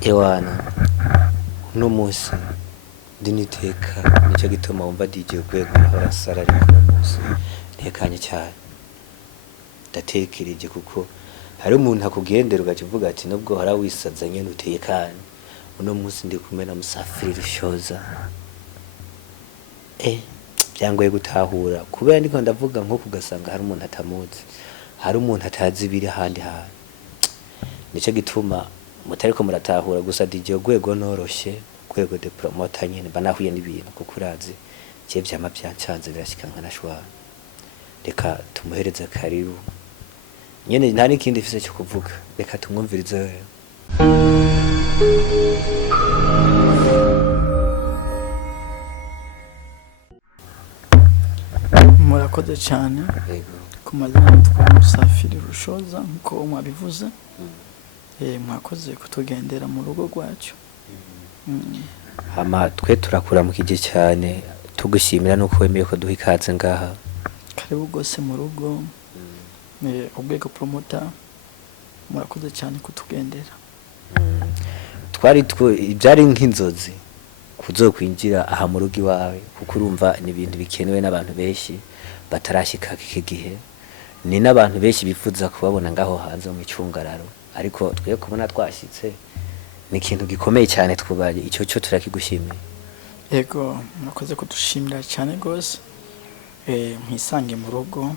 Ewana uno munsi ndiniteka nicyo gituma wumva DJ Gwego ahora sara ariko uno munsi ntekanye cyane ndatekereje kuko hari umuntu akugendera ugacivuga ati nubwo hora wisazanye nutekanye uno munsi ndi kumena musafiri rushoza byangoye gutahura kubera ndiko ndavuga nko kugasanga hari umuntu atamuzi hari umuntu atazi biri handi hantu nicyo gituma mutariko muratahura gusa DJ Gwego noroshe Gwego de promoter nyene banahuye n'ibintu kuko urazi je vyama byancanze birashika nkanashwa reka tumuhereze karibu nyene nta n'ikindi fise cyo kuvuga reka tumwumvirize murakoze cyane ku mazina yitwa Musafiri Rushoza nko mwabivuze mwakoze kutugendera mu rugo rwacu hama twe turakura mu kije cyane tugushimira nuko wemeye ko duha ikaze ngaha karibu gose mu rugo ubwego promoter murakoze cyane kutugendera twari ibyari nk'inzozi kuzokwinjira aha mu rugo iwawe kuko urumva ni ibintu bikenewe n'abantu benshi batarashika iki gihe ni n'abantu benshi bifuza kubabona ngaho hanze mu cyungararo ariko twe kubona twashitse ni ikintu gikomeye cyane twubaye icyo cyo turakigushimiye yego murakoze kudushimira cyane gose mwisange mu rugo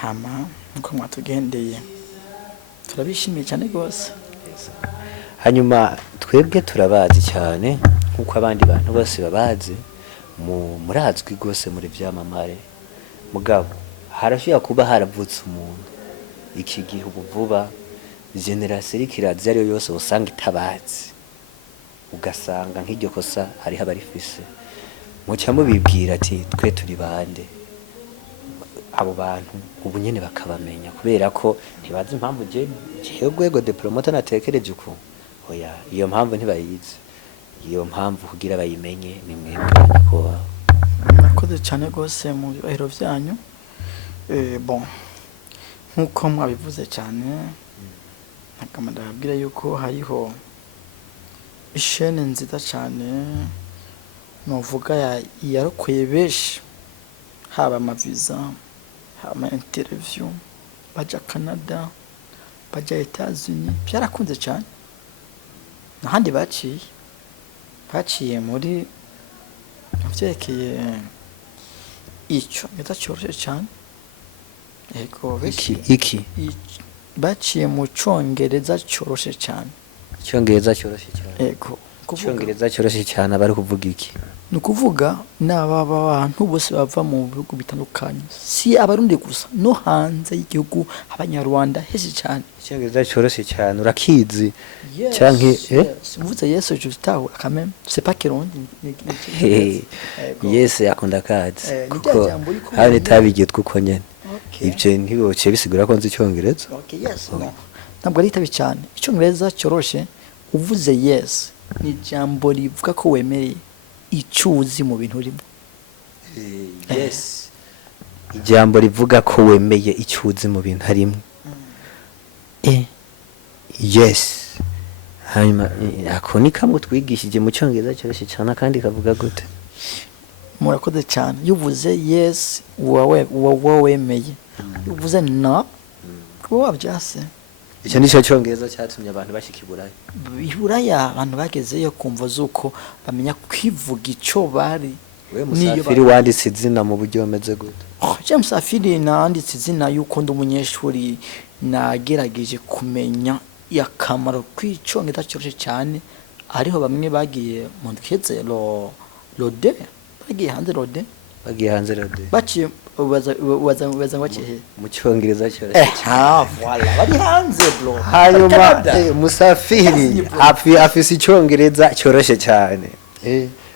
hama nko mwatugendeye turabishimiye cyane gose hanyuma twebwe turabazi cyane nkuko abandi bantu bose babazi murazwi gose muri byamamare mugabo harashya kuba haravutse umuntu iki gihe vuba generation ikirazi ariyo yose usanga itabazi ugasanga nk'iryo kosa hari habarifise mucya mubibwira ati twe turi bande abo bantu ubu nyene bakabamenya kubera ko ntibazi impamvu je Gwego de promoter natekereje uko oya iyo mpamvu ntibayizi iyo mpamvu kugira bayimenye ni mwebwe ko murakoze cyane gose mu bihero byanyu bon nkuko mwabivuze cyane nakamanda babwira yuko hariho ishene nziza cyane novuga yarokoye beshi haba amaviza haba interview baja Canada baja Etats-Unis byarakunze cyane nahandi baciye muri vyerekeye icyo cyoroshye cyane yego iki baciye mu Congereza coroshe cyane Icongereza coroshe cyane yego Icongereza coroshe cyane bari kuvuga iki nukuvuga naba abantu bose bava mu bihugu bitandukanye si abarundi gusa no hanze y'igihugu abanyarwanda hese cyane Icongereza coroshe cyane urakizi canke mvuze yeso jusitaho quand c'est pas kirundi yes akunda kazi kuko hari tabigiye twuko nyene ibyo ntiboce bisigura ko nzi Icongereza ntabwo ari tabi cyane Icongereza coroshe uvuze yes ni jambo rivuga ko wemereye icuzi mu bintu urimo yes ijambo rivuga ko wemeye icuzi mu bintu harimo yes hanyuma ako ni kamwe twigishije mu Cyongereza cyoroshye cyane kandi kavuga gute murakoze cyane yuvuze yes wemeye yuvuze no wabyase icyo ni cyo Cyongereza cyatumye abantu bashika iburaya abantu bagezeyo kumva zuko bamenya kwivuga icyo bari we Musafiri wanditse izina mu buryo bameze gute Musafiri nanditse izina yuko ndi umunyeshuri nagerageje kumenya yakamaro kw'icongereza cyoroshye cyane ariho bamwe bagiye mu ndweze rode bagiye hanze rode baciye ubaza wakihe mu Cyongereza cyoroshye voilà bari hanze bro hanyuma Musafiri afise Icyongereza cyoroshye cyane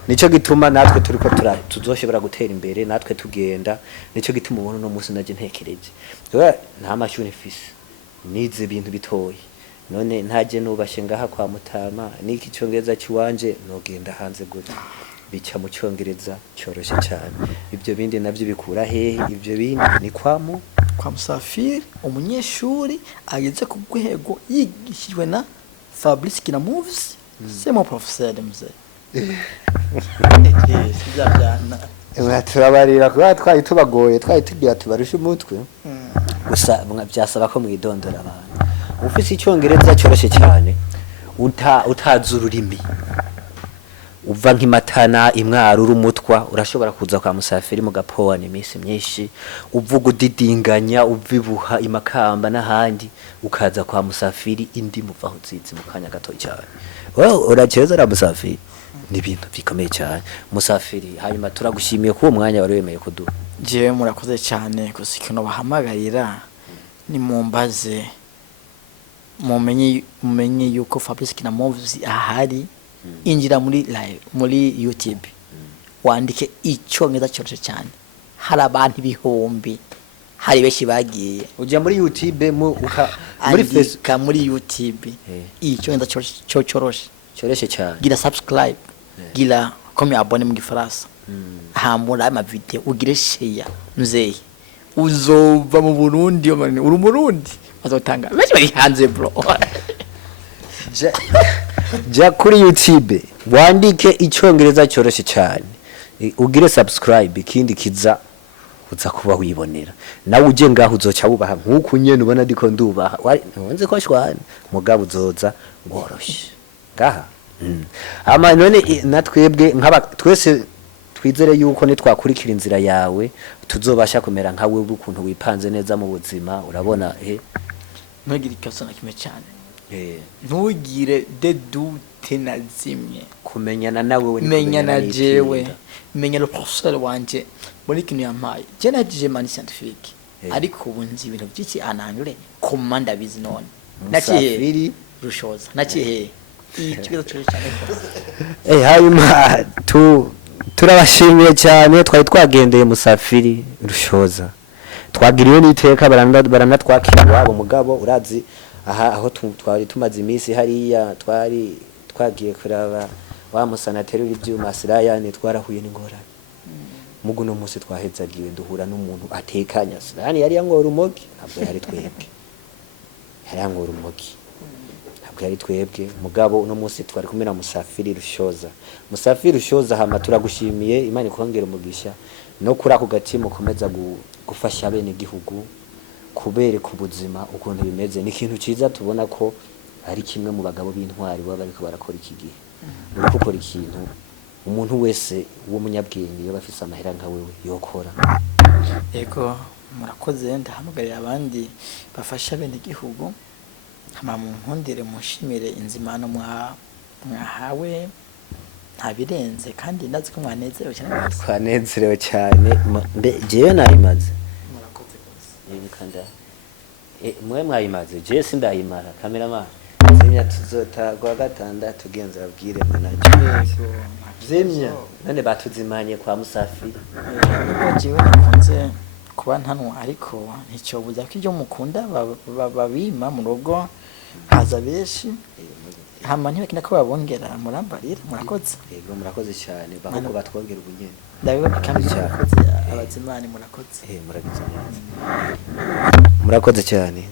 nico gituma natwe turiko tuzoshobora gutera imbere natwe tugenda nico gituma ubona no musi naje ntekereje nta mashuri mfise nize ibintu bitoyi none ntaje nubashe ngaha kwa Mutama niki Cyongereza kiwanje nogenda hanze gute bica mu Cyongereza cyoroshye cyane ibyo bindi navyo bikura hehe ibyo bindi ni kwa Musafiri umunyeshuri ageze ku rwego yigishijwe na Fabrice Kina Moves c'est mon professeur mzee. Turabarira kuba twari tubagoye twari tugira tubarusha umutwe gusa byasaba ko mwidondora abantu ufise icyongereza cyoroshe cyane utazi ururimi uva nk'imatana imwaro urumutwa urashobora kuza kwa musafiri mu gapoa ni iminsi myinshi uvuga udidinganya uvibuha imakamba n'ahandi ukaza kwa musafiri indi muvaho zizi mu kanya gato cyane uraceza ra musafiri ni ibintu bikomeye cyane musafiri hanyuma turagushimiye ko uwo mwanya wari wemeye kuduha jewe murakoze cyane kusikino bahamagarira ni mumbaze mumenye yuko Fabrice Kina Moves ahari injira muri live muri YouTube wandike icyongereza cyoroshe cyane hari abantu ibihumbi hari beshi bagiye ujya muri YouTube muri Facebook muri YouTube icyongereza cyoroshe cyane gira subscribe gira comme abone mu gifaransa hambura ama video ugire share muzeye uzova mu Burundi uri Murundi azotanga beshi bari hanze bro ja kuri YouTube wandike icyongereza cyoroshe cyane ugire subscribe ikindi kiza uza kuba wibonera nawe uje ngaho uzoca bubaha nkuko nyene ubona diko ndubaha nonze ko shwana mugabo uzoza ngoroshe ngaha ama none natwebwe nkaba twese twizere yuko nitwakurikira inzira yawe tuzobasha kumera nkawe ukuntu wipanze neza mu buzima urabona ntugire ikosa na kimwe cyane ntugire de dute na zimwe kumenyana nawe menyana jewe menya le professeur wanje muri kintu yampaye je naje mani scientifique ariko ubu nzi ibintu byiki anangle komanda bizi none naciye rushoza naciye ikibazo cyo cyane hanyuma turabashimiye cyane twari twagendeye musafiri rushoza twagiriwe n'iteka baranatwakira wabo mugabo urazi aho twari tumaze iminsi hariya twari twagiye kuraba wa musanateri w'ibyuma Sirayani twarahuye n'ingorane mugu no munsi twahezagiwe duhura n'umuntu atekanya Sirayani yari yangora umogi ntabwo yari twebwe yari yangora umogi ntabwo yari twebwe mugabo uno munsi twari kumena musafiri rushoza hama turagushimiye Imana ikongera umugisha no kuri ako gatima ukomeza gufasha bene gihugu kubere ku buzima ukuntu bimeze ni ikintu ciza tubona ko ari kimwe mu bagabo b'intwari baba bariko barakora iki gihe uri gukora ikintu umuntu wese wo munyabwenge yo bafise amahera nka wewe yokora yego murakoze ndahamagarira abandi bafasha bene gihugu hama mu nkondere mushimire inzimano mwahawe ntabirenze kandi ndazi ko mwanezerewe cyane twanezerewe cyane jewe nayimaze kanda mwe mwayimaze je sindayimara cameraman zimya tuzota gwa gatandatu tugenza babwire manaje zimya none batuzimanye kwa musafiri jewe nakunze kuba ntanwa ariko nicyo buza ko ibyo mukunda babima mu rugo haza beshi hama ntibakina ko babongera murambarira murakoze yego murakoze cyane bako batwongera ubunyene ndabiba kandi cyakoze abazimani murakoze murakoze cyane